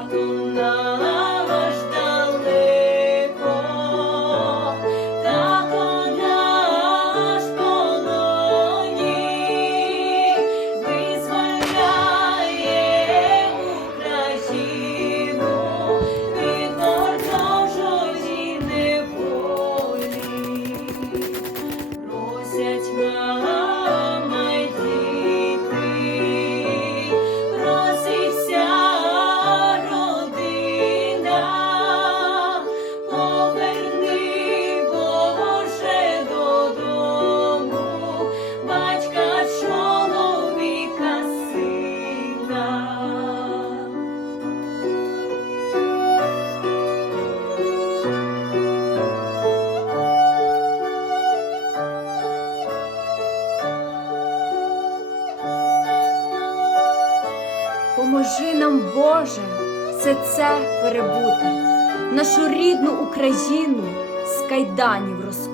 atunay. Поможи нам, Боже, все це перебути, нашу рідну Україну з кайданів розкути.